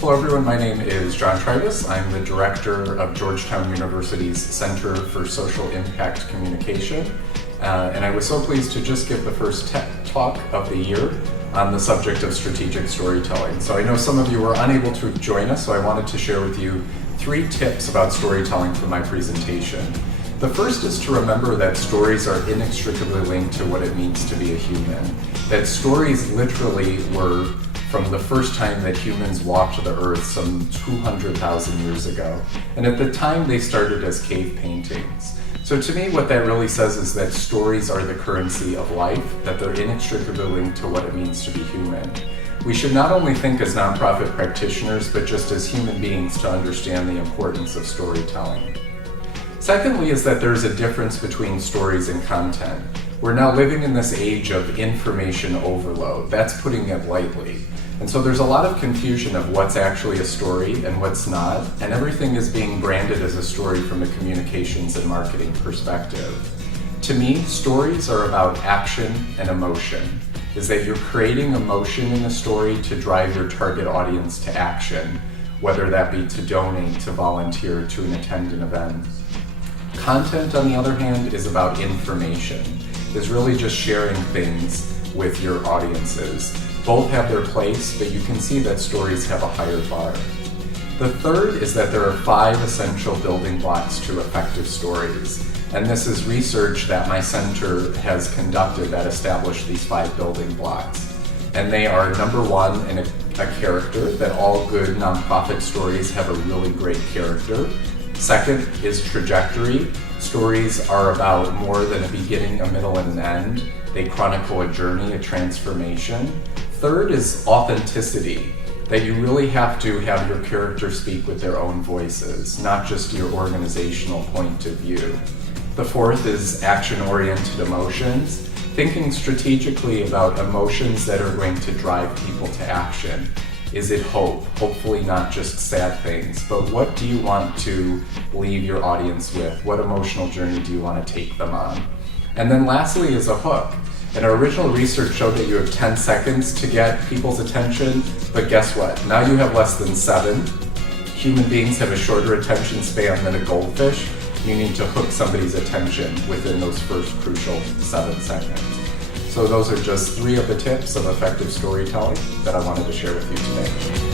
Hello everyone, my name is John Trybus. I'm the director of Georgetown University's Center for Social Impact Communication. And I was so pleased to just give the first Tech Talk of the year on the subject of strategic storytelling. So I know some of you were unable to join us, so I wanted to share with you 3 tips about storytelling from my presentation. The first is to remember that stories are inextricably linked to what it means to be a human. That stories literally were from the first time that humans walked the earth some 200,000 years ago. And at the time they started as cave paintings. So to me what that really says is that stories are the currency of life, that they're inextricably linked to what it means to be human. We should not only think as nonprofit practitioners, but just as human beings to understand the importance of storytelling. Secondly is that there's a difference between stories and content. We're now living in this age of information overload. That's putting it lightly. And so there's a lot of confusion of what's actually a story and what's not, and everything is being branded as a story from a communications and marketing perspective. To me, stories are about action and emotion, is that you're creating emotion in a story to drive your target audience to action, whether that be to donate, to volunteer, to attend an event. Content, on the other hand, is about information, is really just sharing things with your audiences. Both have their place, but you can see that stories have a higher bar. The third is that there are 5 essential building blocks to effective stories. And this is research that my center has conducted that established these 5 building blocks. And they are, number 1, a character, that all good nonprofit stories have a really great character. Second is trajectory. Stories are about more than a beginning, a middle, and an end. They chronicle a journey, a transformation. Third is authenticity, that you really have to have your characters speak with their own voices, not just your organizational point of view. The fourth is action-oriented emotions, thinking strategically about emotions that are going to drive people to action. Is it hope? Hopefully not just sad things, but what do you want to leave your audience with? What emotional journey do you want to take them on? And then lastly is a hook. And our original research showed that you have 10 seconds to get people's attention, but guess what? Now you have less than 7. Human beings have a shorter attention span than a goldfish. You need to hook somebody's attention within those first crucial 7 seconds. So those are just 3 of the tips of effective storytelling that I wanted to share with you today.